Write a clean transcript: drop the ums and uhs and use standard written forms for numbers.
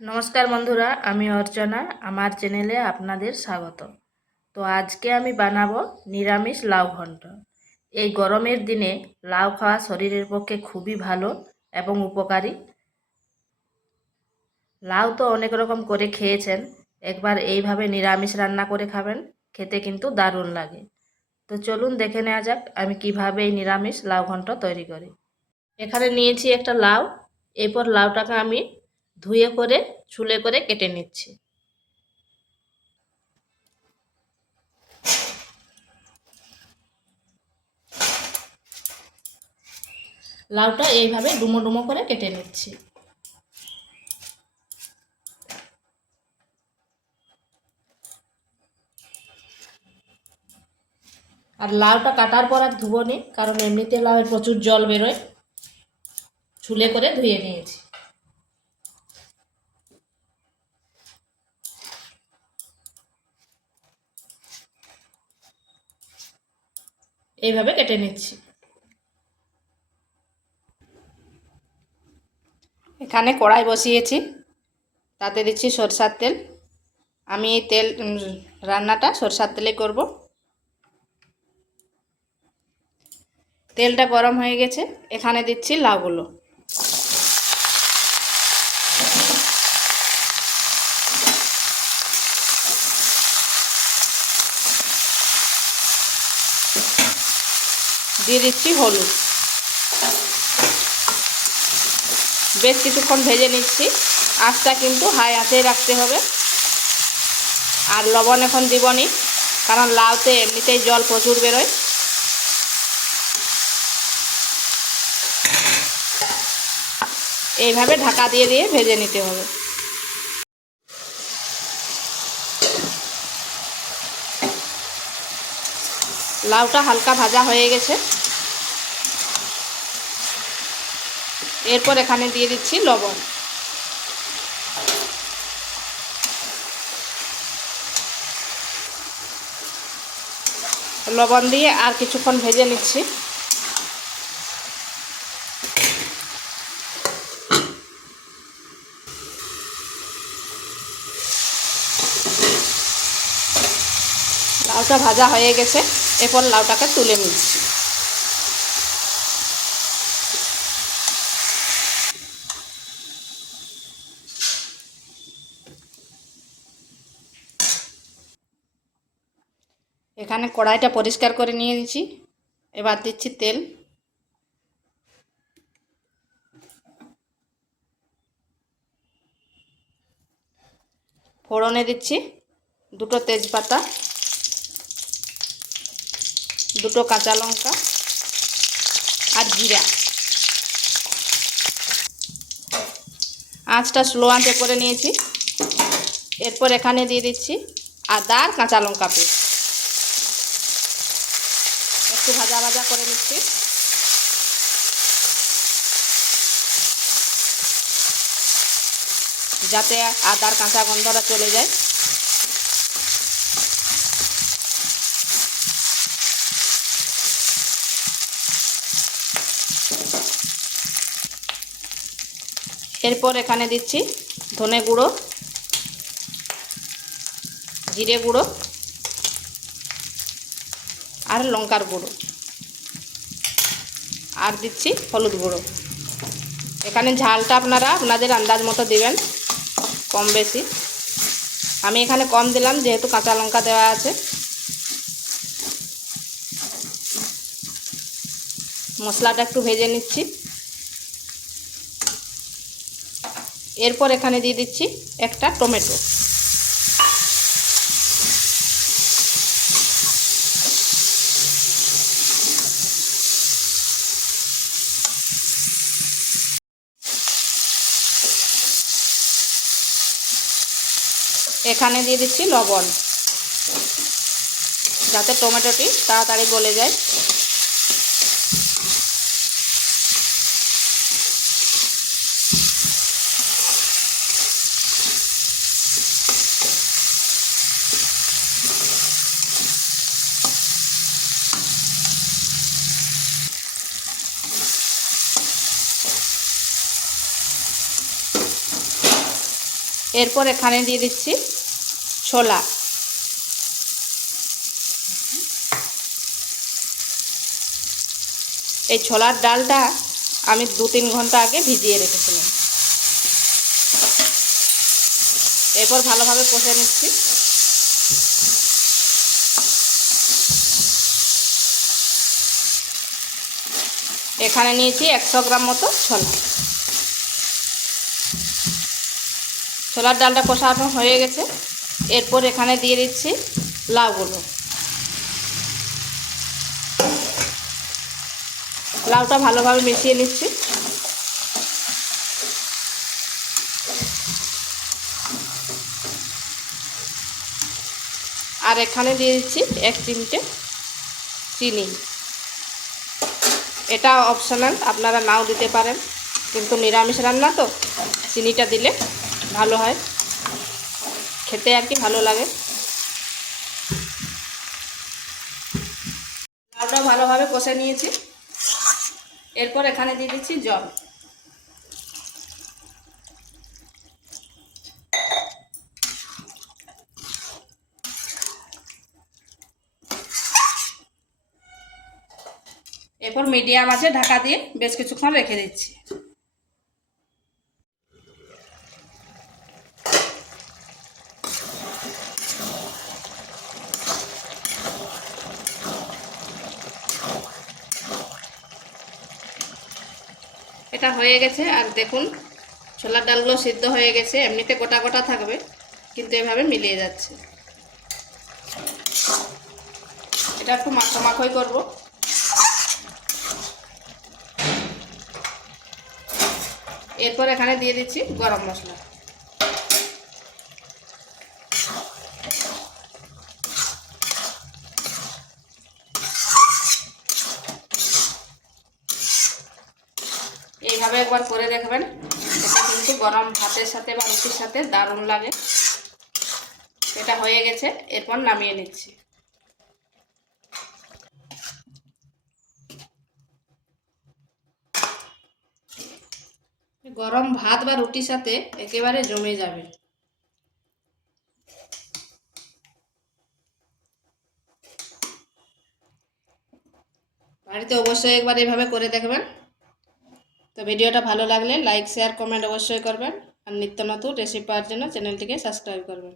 নমস্কার বন্ধুরা, আমি অর্চনা। আমার চ্যানেলে আপনাদের স্বাগত। তো আজকে আমি বানাবো নিরামিষ লাউ ঘন্ট। এই গরমের দিনে লাউ খাওয়া শরীরের পক্ষে খুবই ভালো এবং উপকারী। লাউ তো অনেক রকম করে খেয়েছেন, একবার এইভাবে নিরামিষ রান্না করে খাবেন, খেতে কিন্তু দারুণ লাগে। তো চলুন দেখে নেওয়া যাক আমি কিভাবে এই নিরামিষ লাউ ঘন্ট তৈরি করি। এখানে নিয়েছি একটা লাউ। এরপর লাউটাকে আমি ধুয়ে করে ছুলে করে কেটে নিচ্ছি। লাউটা এইভাবে ডুমো ডুমো করে কেটে নিচ্ছি। আর লাউটা কাটার পর আর ধুবো নি, কারণ এমনিতে লাউয়ের প্রচুর জল বেরোয়। ছুলে করে ধুয়ে নিয়েছি। এইভাবে কেটে নিচ্ছি। এখানে কড়াই বসিয়েছি, তাতে দিচ্ছি সরষার তেল। আমি এই তেল রান্নাটা সরষার তেলে করব। তেলটা গরম হয়ে গেছে, এখানে দিচ্ছি লাউগুলো। দিয়ে দিচ্ছি হলুদ। বেশ কিছুক্ষণ ভেজে নিচ্ছি। আঁচটা কিন্তু হাই আঁচেই রাখতে হবে। আর লবণ এখন দিবনি, কারণ লাউতে এমনিতেই জল প্রচুর বেরোয়। এইভাবে ঢাকা দিয়ে দিয়ে ভেজে নিতে হবে। লাউটা হালকা ভাজা হয়ে গেছে। এরপর এখানে দিয়ে দিচ্ছি লবণ। লবণ দিয়ে আর কিছুক্ষণ ভেজে নিচ্ছি। লাউটা ভাজা হয়ে গেছে, এরপর লাউটাকে তুলে নিচ্ছি। এখানে কড়াইটা পরিষ্কার করে নিয়ে দিচ্ছি। এবার দিচ্ছি তেল। ফোড়নে দিচ্ছি দুটো তেজপাতা, দুটো কাঁচা লঙ্কা আর জিরা। আঁচটা স্লো আঁচে করে নিয়েছি। এরপর এখানে দিয়ে দিচ্ছি আদা আর কাঁচা লঙ্কা পেস্ট। একটু ভাজা ভাজা করে নিচ্ছি। যাতে আদার কাঁচা গন্ধটা চলে যায়। এরপর এখানে দিচ্ছি ধনে গুঁড়ো, জিরে গুঁড়ো আর লঙ্কার গুঁড়ো, আর দিচ্ছি হলুদ গুঁড়ো। এখানে ঝালটা আপনারা আপনাদের আন্দাজ মতো দিবেন, কম বেশি। আমি এখানে কম দিলাম যেহেতু কাঁচা লঙ্কা দেওয়া আছে। মশলাটা একটু ভেজে নিচ্ছি। এরপর এখানে দিয়ে দিচ্ছি একটা টমেটো। এখানে দিয়ে দিচ্ছি লবণ, যাতে টমেটোটি তাড়াতাড়ি গলে যায়। এরপর এখানে দিয়ে দিচ্ছি ছোলা। এই ছোলার ডালটা আমি 2-3 ঘন্টা আগে ভিজিয়ে রেখেছিলাম। এরপর ভালোভাবে কষে নিচ্ছি। এখানে নিয়েছি 100 গ্রাম মতো ছোলা। ছোলার ডালটা কষানো হয়ে গেছে। এরপর এখানে দিয়ে দিচ্ছি লাউগুলো। লাউটা ভালোভাবে মিশিয়ে নিচ্ছি। আর এখানে দিয়ে দিচ্ছি 1 চিমটে চিনি। এটা অপশনাল, আপনারা নাও দিতে পারেন, কিন্তু নিরামিষ রান্না তো চিনিটা দিলে ভালো হয়, খেতে আর কি ভালো লাগে। লাউটা ভালোভাবে কষে নিয়েছি। এরপর এখানে দিয়ে দিচ্ছি জল। এরপর মিডিয়াম আছে ঢাকা দিয়ে বেশ কিছুক্ষণ রেখে দিচ্ছি। এটা হয়ে গেছে। আর দেখুন ছোলার ডালগুলো সিদ্ধ হয়ে গেছে, এমনিতে গোটা গোটা থাকবে কিন্তু এভাবে মিলিয়ে যাচ্ছে। এটা একটু মাখামাখি করব। এরপর এখানে দিয়ে দিচ্ছি গরম মশলা। এইভাবে একবার করে দেখবেন, এটা কিন্তু গরম ভাতের সাথে বা রুটির সাথে দারুণ লাগে। এটা হয়ে গেছে, এরপর নামিয়ে নিচ্ছি। গরম ভাত বা রুটির সাথে একেবারে জমে যাবে। বাড়িতে অবশ্যই একবার এভাবে করে দেখবেন। তো ভিডিওটা ভালো লাগলে লাইক শেয়ার কমেন্ট অবশ্যই করবেন। আর নিত্য নতুন রেসিপি পাওয়ার জন্য চ্যানেলটিকে সাবস্ক্রাইব করবেন।